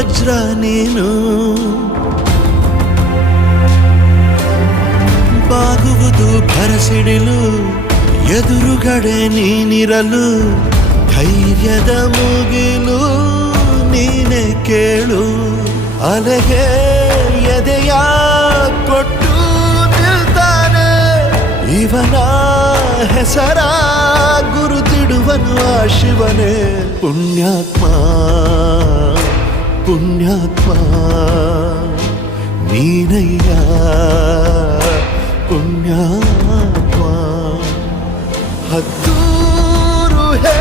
ವಜ್ರ ನೀನು ಬಾಗುವುದು ಭರಸಿಡಿಲು ಎದುರುಗಡೆ ನೀನಿರಲು ಧೈರ್ಯದ ಮುಗಿಲು ನೀನೆ ಕೇಳು ಅಲೆಗೆ ಎದೆಯ ಕೊಟ್ಟು ನಿಲ್ತಾನೆ ಇವನ ಹೆಸರ ಗುರುತಿಡುವನು ಆ ಶಿವನೇ ಪುಣ್ಯಾತ್ಮ ಪುಣ್ಯಾತ್ಮ ನೀನಯ್ಯ ಪುಣ್ಯಾತ್ಮ ಹತ್ತೂರು ಹೇ